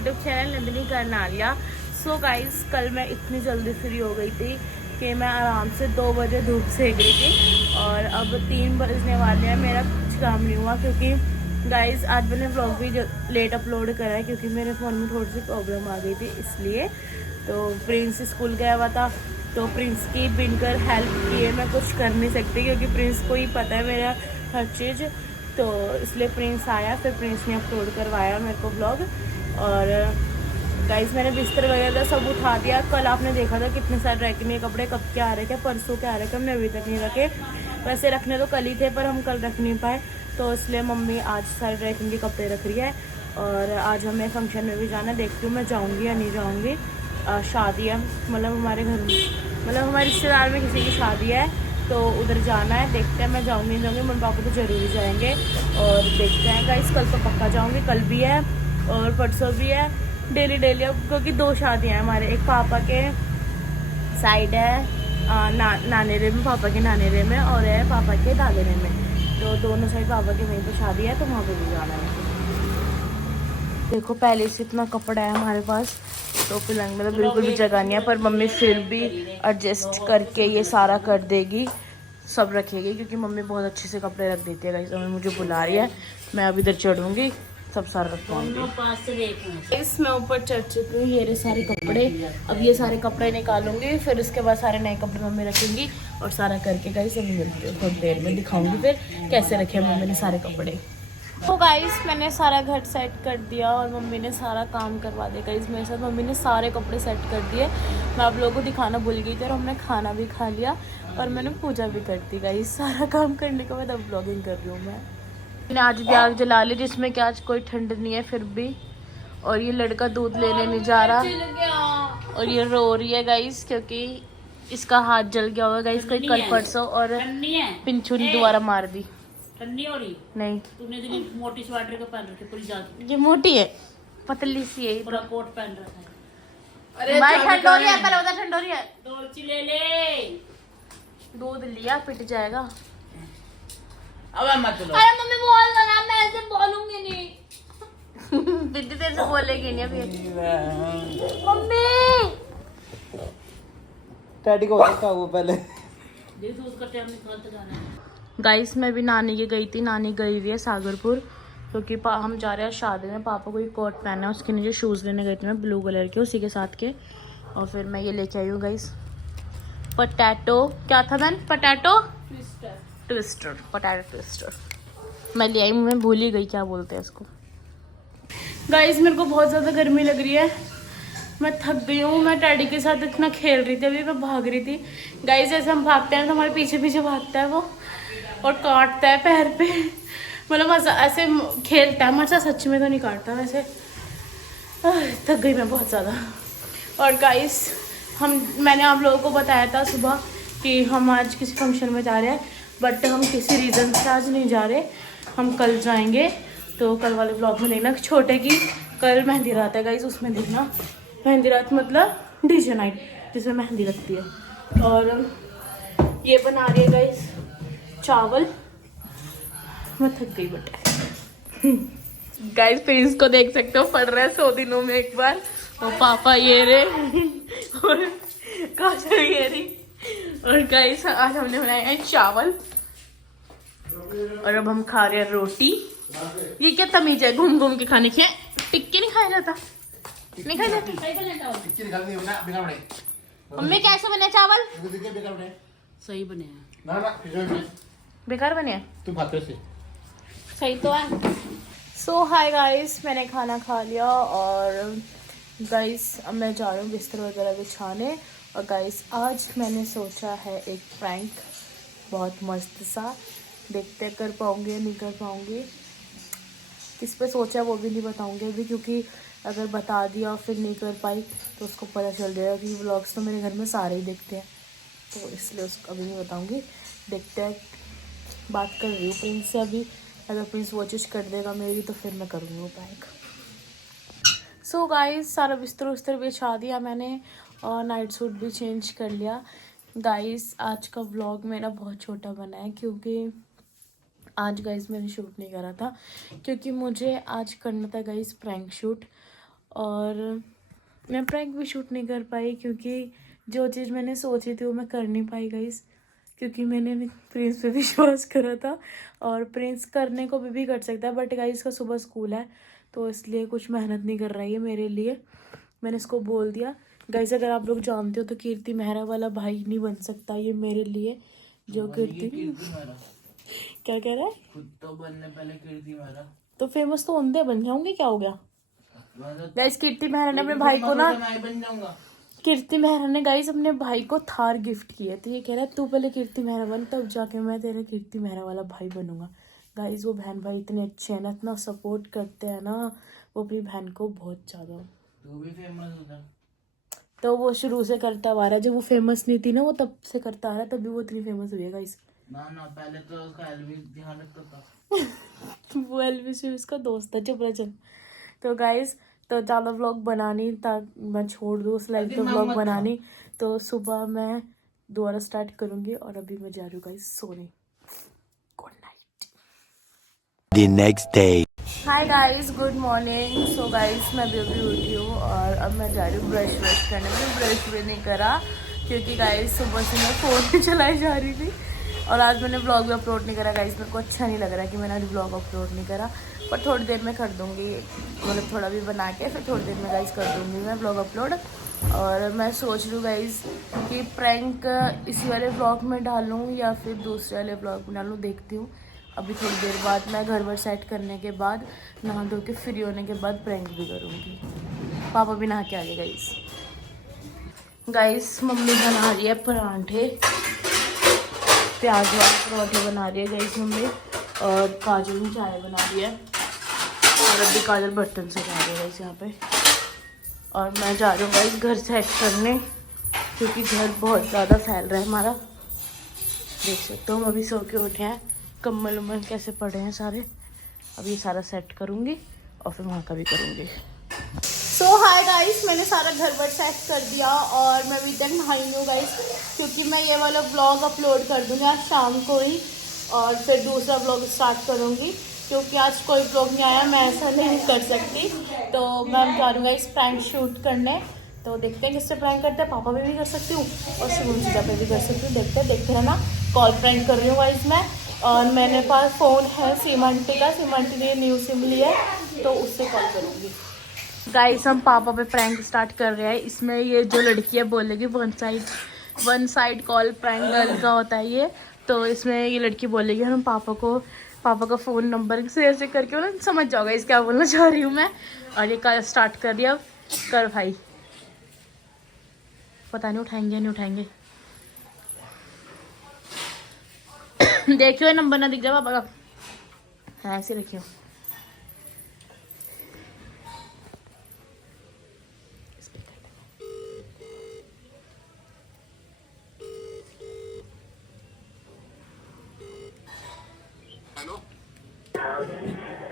YouTube channel Nandini Karnalia. So guys, कल मैं इतनी जल्दी फ्री हो गई थी कि मैं आराम से 2 बजे धूप सेक रही थी और अब 3 बजने वाले हैं। मेरा कुछ काम नहीं हुआ क्योंकि गाइस आज मैंने व्लॉग भी लेट अपलोड करा है क्योंकि मेरे फ़ोन में थोड़ी सी प्रॉब्लम आ गई थी, इसलिए। तो प्रिंस स्कूल गया हुआ था तो प्रिंस की बिनकर हेल्प किए मैं कुछ कर नहीं सकती क्योंकि प्रिंस को ही पता है मेरा हर चीज़। तो इसलिए प्रिंस आया, फिर प्रिंस ने अपलोड करवाया मेरे को व्लॉग। और गाइस मैंने बिस्तर वगैरह सब उठा दिया। कल आपने देखा था कितने सारे रैक में कपड़े कब के आ रहे थे, परसों के आ रहे थे, हमने अभी तक नहीं रखे। वैसे रखने तो कल ही थे पर हम कल रख नहीं पाए, तो इसलिए मम्मी आज सारे रैकिंग के कपड़े रख रही है। और आज हमें फंक्शन में भी जाना, देखती हूँ मैं जाऊँगी या नहीं जाऊँगी। शादी है, मतलब हमारे घर में, मतलब हमारे रिश्तेदार में किसी की शादी है तो उधर जाना है। देखते हैं मैं जाऊँगी नहीं जाऊँगी, मम्मी पापा तो ज़रूरी जाएंगे और देखते हैं गाइस। कल तो पक्का जाऊँगी, कल भी है और परसों भी है, डेली डेली। अब क्योंकि 2 शादियाँ हैं हमारे, एक पापा के साइड है नानेरे में, पापा के नानेरे में, और है पापा के दादेरे में। तो दोनों साइड पापा के वहीं पर शादी है तो वहाँ पर भी जाना है। देखो पहले से इतना कपड़ा है हमारे पास, तो पलंग में तो बिल्कुल भी जगह नहीं है, पर मम्मी फिर भी एडजस्ट करके ये सारा कर देगी, सब रखेगी क्योंकि मम्मी बहुत अच्छे से कपड़े रख देती है। गाइस मम्मी मुझे बुला रही है, मैं अभी इधर चढ़ूंगी, सब सारा रखूंगी। इस मैं ऊपर चढ़ चुकी हूँ, ये रहे सारे कपड़े। अब ये सारे कपड़े निकालूंगी, फिर उसके बाद सारे नए कपड़े मम्मी रखेंगी और सारा करके गाइस अभी मिलती हूँ थोड़ी देर में, दिखाऊंगी फिर कैसे रखे मम्मी ने सारे कपड़े। तो गाइस मैंने सारा घर सेट कर दिया और मम्मी ने सारा काम करवा दिया। गाइस मेरे साथ मम्मी ने सारे कपड़े सेट कर दिए। मैं आप लोगों को दिखाना भूल गई थी और हमने खाना भी खा लिया और मैंने पूजा भी कर दी। गाइस सारा काम करने के बाद अब व्लॉगिंग कर रही हूँ मैंने आज भी आग जला ली, जिसमें कि आज कोई ठंड नहीं है फिर भी। और ये लड़का दूध लेने नहीं जा रहा और ये रो रही है गाइस क्योंकि इसका हाथ जल गया होगा गाइस कोई कल परसों, और पिंचू ने दोबारा मार दी। ठंडी हो रही नहीं, तूने दिन मोटी स्वेटर को पहन रखी पूरी जाती, ये मोटी है, पतली सी है, पूरा कोट पहन रखा है। अरे भाई ठंडोरी है, पहले उधर ठंडोरी है। डोलची ले ले, दूध लिया पिट जाएगा। अब मत लो। अरे मम्मी बोल दो ना, मैं ऐसे बोलूंगी नहीं। दीदी तेरे से बोलेगी नहीं अभी। मम्मी डैडी को बताओ वो पहले देख उसका टाइम निकालते जाना है। गाइस मैं भी नानी के गई थी, नानी गई हुई है सागरपुर क्योंकि हम जा रहे हैं शादी में। पापा को एक कोट पहना है, उसके नीचे शूज़ लेने गई थी मैं ब्लू कलर के, उसी के साथ के। और फिर मैं ये लेके आई हूँ गाइस पोटैटो, क्या था man, potato twister, potato twister मैं ले आई। मैं भूल ही गई क्या बोलते हैं इसको। गाइस मेरे को बहुत ज़्यादा गर्मी लग रही है, मैं थक गई हूँ। मैं डैडी के साथ इतना खेल रही थी, अभी मैं भाग रही थी। गाइस जैसे हम भागते हैं तो हमारे पीछे पीछे भागता है वो और काटता है पैर पे, मतलब ऐसे खेलता है मचा, सच में तो नहीं काटता वैसे। थक गई मैं बहुत ज़्यादा। और गाइस मैंने आप लोगों को बताया था सुबह कि हम आज किसी फंक्शन में जा रहे हैं, बट हम किसी रीज़न से आज नहीं जा रहे, हम कल जाएंगे। तो कल वाले ब्लॉग में देखना, छोटे की कल मेहंदी रात है गाइस, उसमें देखना। मेहंदी रात मतलब डीजे नाइट जिसमें मेहंदी लगती है। और ये बना रही है गाइस चावल, मैं थक गई बेटा। गाइस प्रिंस को देख सकते हो, पढ़ रहा है 100 दिनों में एक बार। और पापा ये रे और काजल ये रही। और गाइस आज हमने बनाया है चावल और अब हम खा रहे हैं रोटी। ये क्या तमीज है घूम घूम के खाने की, टिक्की नहीं खाया जाता, नहीं खाया जाता। मम्मी कैसे बने चावल, सही बने हैं, बेकार बने हैं, तुम खाते से सही तो है। सो हाय गाइस, मैंने खाना खा लिया और गाइस अब मैं जा रही हूँ बिस्तर वगैरह बिछाने। और गाइस आज मैंने सोचा है एक प्रैंक, बहुत मस्त सा, देखते हैं कर पाऊँगी या नहीं कर पाऊँगी। किस पे सोचा है वो भी नहीं बताऊँगी अभी, क्योंकि अगर बता दिया और फिर नहीं कर पाई तो उसको पता चल जाएगा कि व्लॉग्स तो मेरे घर में सारे ही देखते हैं, तो इसलिए उसको अभी नहीं बताऊँगी। देखते हैं, बात कर रही हूँ प्रिंस से अभी, अगर प्रिंस वो चीज़ कर देगा मेरी तो फिर मैं करूँगी वो प्रैंक। सो गाइस सारा बिस्तर उस्तर बिछा दिया मैंने और नाइट सूट भी चेंज कर लिया। गाइस आज का व्लॉग मेरा बहुत छोटा बना है क्योंकि आज गाइस मैंने शूट नहीं करा था, क्योंकि मुझे आज करना था गाइस प्रैंक शूट। और मैं प्रैंक भी शूट नहीं कर पाई क्योंकि जो चीज़ मैंने सोची थी वो मैं कर नहीं पाई गाइस, क्योंकि मैंने प्रिंस पे विश्वास करा था और प्रिंस करने को भी कर सकता है, बट गाइस का सुबह स्कूल है तो इसलिए कुछ मेहनत नहीं कर रही है मेरे लिए। मैंने इसको बोल दिया गाइस, अगर आप लोग जानते हो तो कीर्ति मेहरा वाला भाई नहीं बन सकता ये मेरे लिए। जो कीर्ति क्या कह रहा है, खुद तो बनने पहले कीर्ति मेहरा तो फेमस तो होंगे बन जाऊंगे, क्या हो गया गाइस। कीर्ति मेहरा ने अपने भाई को ना, बन जाऊंगा। कीर्ति मेहरा ने गाइस अपने भाई को थार गिफ्ट किया, तो ये कह रहा है तू पहले कीर्ति मेहरा बन तब जाके मैं तेरा कीर्ति मेहरा वाला भाई बनूंगा। गाइस वो बहन भाई इतने अच्छे हैं ना, इतना सपोर्ट करते हैं ना वो अपनी बहन को बहुत ज़्यादा। तू भी फेमस होता तो वो शुरू से करता आ रहा है, जब वो फेमस नहीं थी ना वो तब से करता आ रहा है, तभी वो इतनी फेमस हुई है गाइस। ना पहले तो उसका एलविस ध्यान रखता था। वो एलविस उसका दोस्त था, चुप रह चल। तो गाइस तो ज़्यादा व्लॉग बनानी मैं छोड़ दूँ उस लाइफ तो व्लॉग बनानी, तो सुबह मैं दोबारा स्टार्ट करूँगी और अभी मैं जा रही हूँ गाइस सोने। Good night. The next day. Hi guys, good morning. So guys मैं अभी उठी हूँ और अब मैं जा रही हूँ ब्रश करने। मैंने ब्रश भी नहीं करा क्योंकि गाइस सुबह से मैं फ़ोन पे चलाई जा रही थी और आज मैंने ब्लॉग भी अपलोड नहीं करा गाइस। मेरे को अच्छा नहीं लग रहा कि मैंने आज ब्लॉग अपलोड नहीं करा, पर थोड़ी देर में कर दूँगी, मतलब थोड़ा भी बना के फिर थोड़ी देर में गाइस कर दूँगी मैं ब्लॉग अपलोड। और मैं सोच रही हूँ गाइस कि प्रैंक इसी वाले ब्लॉग में डालूँ या फिर दूसरे वाले ब्लॉग में डालूँ, देखती हूँ। अभी थोड़ी देर बाद मैं घर वर सेट करने के बाद नहा धो के फ्री होने के बाद प्रैंक भी करूँगी। पापा भी नहा के आ गए गाइस। मम्मी बना रही है परांठे, प्याज वाले परांठे बना रही है गाइस मम्मी, और काजल में चाय बना रही है और अभी काजल बर्तन से जा रही है गाइस यहाँ पे। और मैं जा रही हूँ गाइस घर सेट करने क्योंकि घर बहुत ज़्यादा फैल रहा है हमारा, देख सकते हो। हम अभी सो के उठे हैं, कम्बल उम्बल कैसे पड़े हैं सारे। अब ये सारा सेट करूँगी और फिर वहाँ का भी करूँगी। सो हाय गाइस, मैंने सारा घर वर सेट कर दिया और मैं अभी तक नहाई हूँ गाइस, क्योंकि मैं ये वाला ब्लॉग अपलोड कर दूँगी आज शाम को ही और फिर दूसरा ब्लॉग स्टार्ट करूँगी, क्योंकि आज कोई ब्लॉग नहीं आया, मैं ऐसा नहीं कर सकती। तो मैं जा रही हूँ गाइस प्रैंक शूट करने, तो देखते हैं किससे प्रैंक करते हैं। पापा पे भी कर सकती हूँ और शुभम सीधा पे भी कर सकती हूँ, देखते रहना। कॉल प्रैंक कर रही हूँ गाइस मैं, और मैंने पास फ़ोन है सीमा आंटी का, सीमा आंटी ने न्यू सिम लिया है तो उससे कॉल करूँगी। गाइस हम पापा पे प्रैंक स्टार्ट कर रहे हैं। इसमें ये जो लड़की है बोलेगी one side call prank girl का होता है ये, तो इसमें ये लड़की बोलेगी हम पापा का फ़ोन नंबर से ऐसे करके ना समझ जाओगे इस क्या बोलना चाह रही हूँ मैं। और ये कल स्टार्ट कर दिया, कर भाई, पता नहीं उठाएंगे या नहीं उठाएंगे। देखियो नंबर ना दिख जाए पापा का, हाँ ऐसे रखियो। हेलो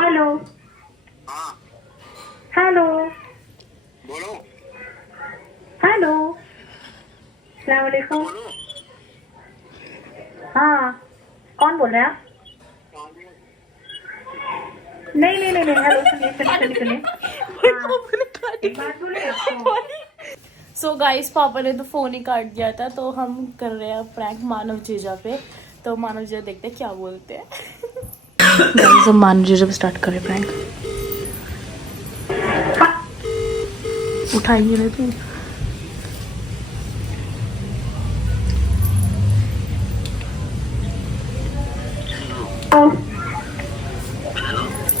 हेलो हाँ हेलो बोलो हेलो अस्सलाम वालेकुम। बोलो हाँ कौन बोल रहे हैं आप? नहीं नहीं नहीं नहीं हेलो सुनिए एक बात बोले आपको। सो गाइस पापा ने तो फ़ोन ही काट दिया था, तो हम कर रहे हैं प्रैंक मानव जीजा पे। तो मानव जीजा देखते हैं क्या बोलते हैं। गाइस हम मानव जीजा पे स्टार्ट कर रहे हैं प्रैंक। उठाएंगे ना तू?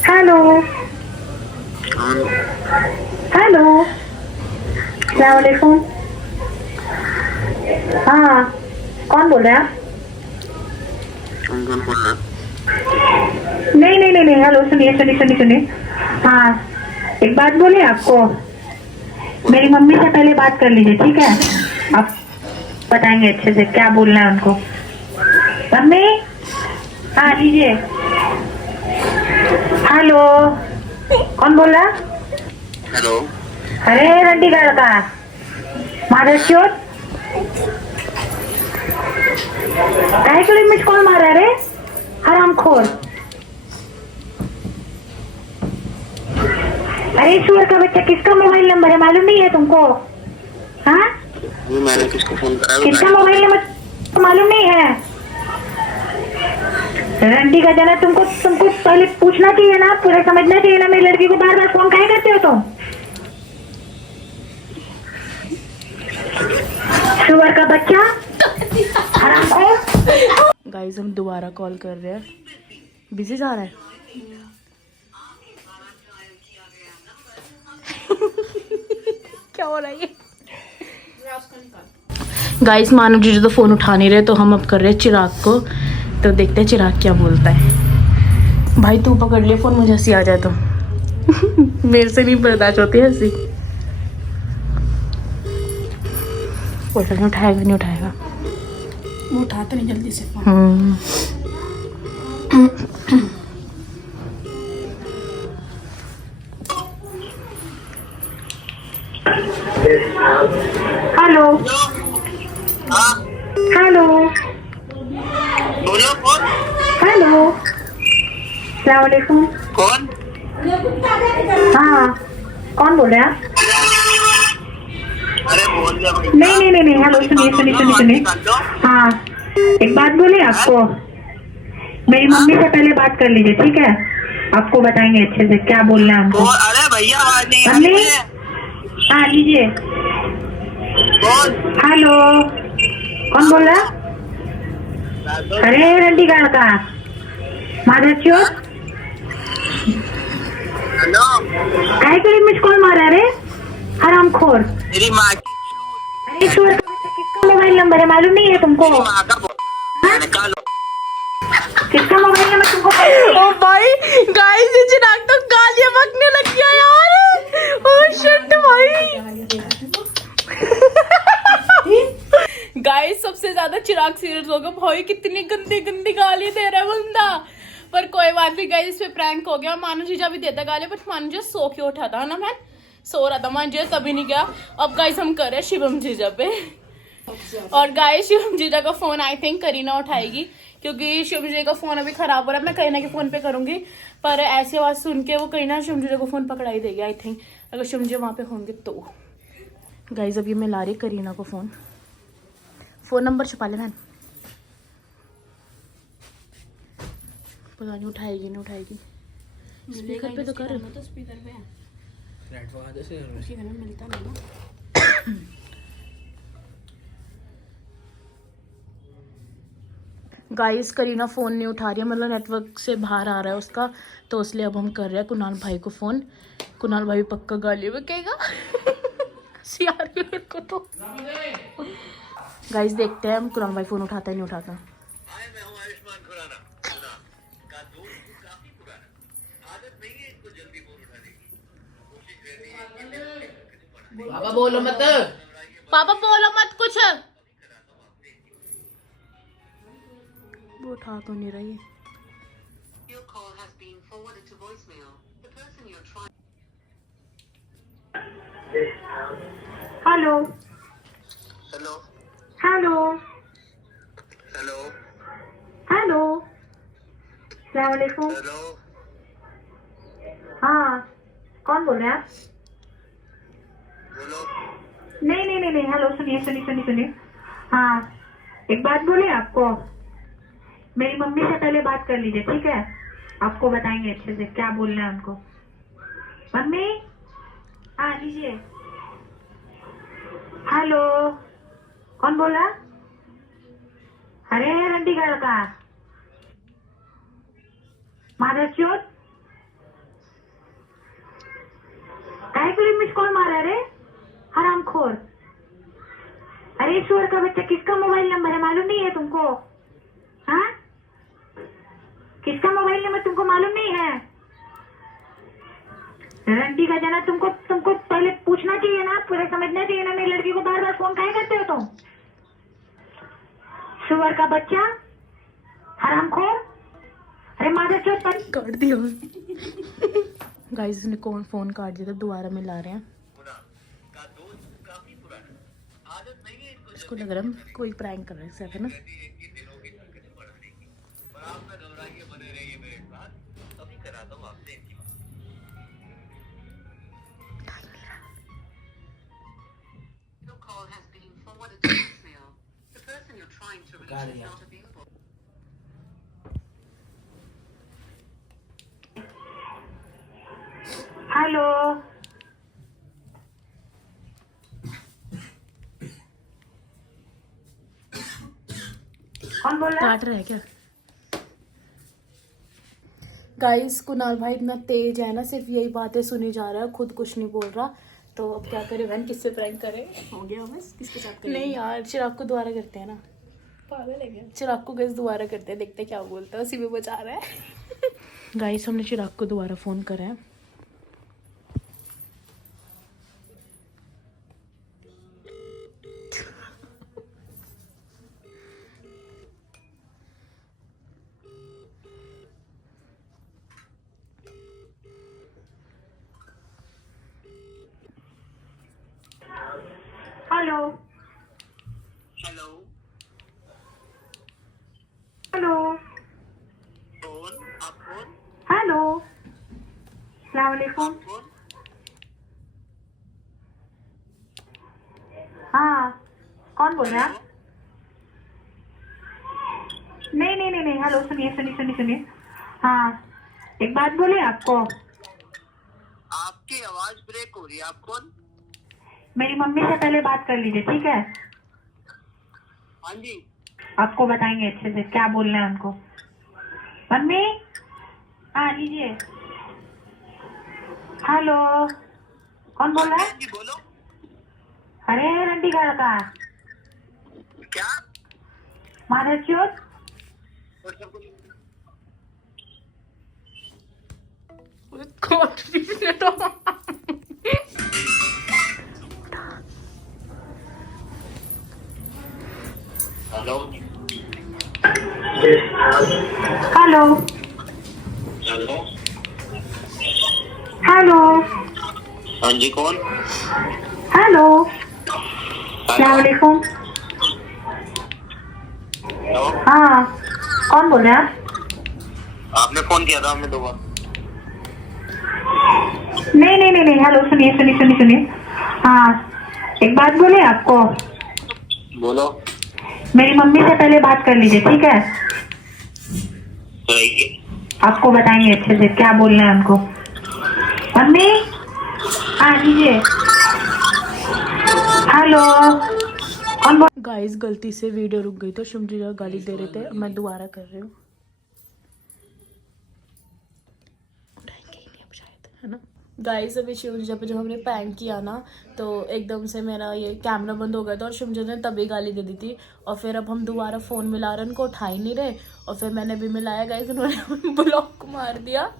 हेलो हेलो अस्सलाम वालेकुम। हाँ कौन बोल रहे हैं आप? अंकल बोल रहे नहीं नहीं नहीं नहीं हेलो सुनिए। हाँ एक बात बोले आपको, मेरी मम्मी से पहले बात कर लीजिए ठीक है, आप बताएंगे अच्छे से क्या बोलना है उनको। मम्मी हाँ लीजिए। हेलो कौन बोल रहा? हेलो अरे रंडी का लड़का माधर चोट काहे के लिए मिस कॉल मारा रे हरामखोर। अरे अरे सुअर का बच्चा, किसका मोबाइल नंबर है मालूम नहीं है तुमको? हाँ, अभी मैंने किसको फोन करा? किसका मोबाइल नंबर मालूम नहीं है? रंडी का जना, तुमको तुमको पहले पूछना चाहिए ना, पूरा समझना चाहिए ना। मेरी लड़की को बार बार फोन काहे करते हो तुम? सुअर का बच्चा, हरामखोर। गाइस हम दोबारा कॉल कर रहे हैं, बिजी जा रहा है। क्या हो रहा है ये? गाइस मानव जी तो फोन उठा नहीं रहे, तो हम अब कर रहे हैं चिराग को, तो देखते हैं चिराग क्या बोलता है। भाई तू पकड़ ले फोन, मुझे हंसी आ जाए तो। मेरे से नहीं बर्दाश्त होती हंसी। नहीं उठाएगा, नहीं उठाएगा, वो उठाता नहीं जल्दी से फोन। हेलो हेलो बोलो कौन? हेलो, सलाम वालेकुम। कौन? हाँ, कौन बोल रहे हैं आप? अरे बोल दे भाई। नहीं, हेलो, सुनिए। हाँ, एक बात बोले आपको, मेरी मम्मी से पहले बात कर लीजिए, ठीक है? आपको बताएंगे अच्छे से क्या बोलना है हमको। अरे भैया आवाज नहीं आ मम्मी, रही है। हाँ लीजिए। कौन? हेलो, कौन बोल रहा? अरे रंडी का लड़का, माधर चोर, हेलो, काहे के लिए मिस कॉल मारा रे? हरामखोर। तेरी माँ की अरे सुअर का बच्चा, किसका मोबाइल नंबर है मालूम नहीं है तुमको? माँ का निकालो। किसका मोबाइल नंबर तुमको? ओ भाई गाइस, ये चिराग तो गालियां बकने लग गया यार। ओ शिट भाई। गाइस सबसे ज्यादा चिराग सीरियस हो गया। भाई कितनी गंदी गंदी गाली दे रहा है बंदा। पर कोई बात नहीं गाइस, इस पे प्रैंक हो गया। मानो जीजा भी देता गाली, बट मानो जीजा सो के उठा था ना, मैं सो रहा था, मानो जीजा तभी नहीं गया। अब गाइस हम कर रहे हैं शिवम जीजा पे। और गाइस शिवम जीजा का फोन आई थिंक करीना उठाएगी, क्योंकि शिवम जीजा का फोन अभी खराब हो रहा है। मैं करीना के फोन पे करूंगी, पर ऐसी आवाज सुन के वो करीना शिवम जीजा को फोन पकड़ाई देगी आई थिंक, अगर शिवम जीजा वहां पे होंगे तो। गाइस अभी मैं ला रही करीना को फोन नंबर छुपा ले। पता नहीं उठाएगी नहीं उठाएगी। स्पीकर पे तो कर। तो स्पीकर पे प्लेटफॉर्म जैसे उसी घर में मिलता नहीं ना। गाइस करीना फोन नहीं उठा रही है, मतलब नेटवर्क से बाहर आ रहा है उसका, तो इसलिए अब हम कर रहे हैं कुणाल भाई को फोन। कुणाल भाई पक्का गाली में कहेगा। हंसी आ रही है मेरे को तो। गाइस देखते हैं हम कुणाल भाई फोन उठाता है नहीं उठाता। मैं हूँ आयुष्मान खुराना। का दोस्त काफी पुराना, आदत नहीं है इनको जल्दी फोन उठाने की। कोशिश रहती है। बाबा बोलो मत। पापा बोलो मत कुछ। वो उठा तो नहीं रही। Your call has been forwarded to voicemail. The person you're trying. Hello hello, hello hello, hello, सलाम वालेकुम। हेलो, हाँ, कौन बोल रहे हैं आप? बोलो। नहीं, हेलो, सुनिए। हाँ, एक बात बोले आपको, मेरी मम्मी से पहले बात कर लीजिए, ठीक है? आपको बताएंगे अच्छे से क्या बोलना है उनको। मम्मी, हाँ लीजिए। हेलो, कौन बोल रहा? अरे रंडी का लड़का, माधर चोर, काहे के लिए मिस कॉल मारा रे? हरामखोर। अरे सुअर का बच्चा, किसका मोबाइल नंबर है मालूम नहीं है तुमको? हाँ, किसका मोबाइल नंबर तुमको मालूम नहीं है? रंडी का जना, तुमको पहले पूछना चाहिए ना, पूरा समझना चाहिए ना। मेरी लड़की को बार बार फोन काहे करते हो तुम? सुअर का बच्चा, हरामखोर। अरे माधर चोर, काट दिया। गाइस ने कौन फोन काट दिया था, दोबारा मिला रहे हैं। का दोस्त काफी पुराना, आदत नहीं है इनको इसको लग रहा है कोई प्रैंक कर रहा है ना। दिनों की हरकतें बढ़ाने की। पर आप ना घबराइए, बने रहिए मेरे साथ, अभी कराता हूँ आपसे इनकी बात। कार है not available. हेलो कौन बोल रहा है? काट रहा है क्या? गाइस कुणाल भाई इतना तेज है ना, सिर्फ यही बातें सुनी जा रहा है, खुद कुछ नहीं बोल रहा। तो अब क्या करें बहन, किससे प्रैंक करें? हो गया बस, किसके साथ करेंगे? नहीं यार, चिराग को दोबारा करते हैं ना। पागल है क्या? चिराग को गैस दोबारा करते हैं, देखते हैं क्या बोलता है, उसी में बचा रहा है। गाइस हमने चिराग को दोबारा फ़ोन करा है। हेलो हेलो हेलो कौन? आप कौन? हेलो अस्सलाम वालेकुम। कौन? हाँ कौन बोल रहा है? नहीं हेलो सुनिए। हाँ एक बात बोले आपको, आपकी आवाज ब्रेक हो रही है। आप कौन? मेरी मम्मी से पहले बात कर लीजिए, ठीक है? हाँ जी। आपको बताएंगे अच्छे से क्या बोलना है उनको। मम्मी हाँ लीजिए। हेलो कौन बोल रहा है? हाँ जी बोलो। अरे रंडी घर का क्या? माधर चोट और सब कुछ हेलो हेलो हेलो हेलो हाँ जी कौन? हेलो अस्सलाम वालेकुम। हेलो हाँ कौन बोल रहा है? आपने फोन किया था हमने दो बार। नहीं हेलो सुनिए। हाँ एक बात बोले आपको, बोलो। मेरी मम्मी से पहले बात कर लीजिए, ठीक है? सही। आपको बताएंगे अच्छे से क्या बोलना है उनको। मम्मी हाँ लीजिए। हेलो कौन बोल? गाइस गलती से वीडियो रुक गई तो शिमजी गाली दे रहे थे, मैं दोबारा कर रही हूँ। उठाएंगे ही नहीं अब शायद, है ना? गाइस अभी शिमजी जब हमने प्रैंक किया ना, तो एकदम से मेरा ये कैमरा बंद हो गया था और शिमजी ने तभी गाली दे दी थी। और फिर अब हम दोबारा फ़ोन मिला रहे हैं, उनको उठा ही नहीं रहे। और फिर मैंने भी मिलाया गाइस, उन्होंने ब्लॉक मार दिया।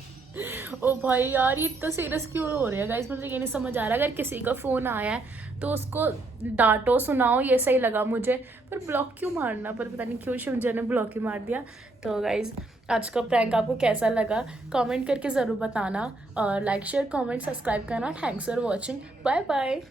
ओ भाई यार ये इतना सीरियस क्यों हो रहा है गाइस, मुझे ये नहीं समझ आ रहा। अगर किसी का फ़ोन आया है तो उसको डांटो सुनाओ, ये सही लगा मुझे, पर ब्लॉक क्यों मारना? पर पता नहीं क्यों शिमजी ने ब्लॉक ही मार दिया। तो गाइस आज का प्रैंक आपको कैसा लगा कमेंट करके ज़रूर बताना, और लाइक शेयर कमेंट सब्सक्राइब करना। Thanks for watching, bye bye.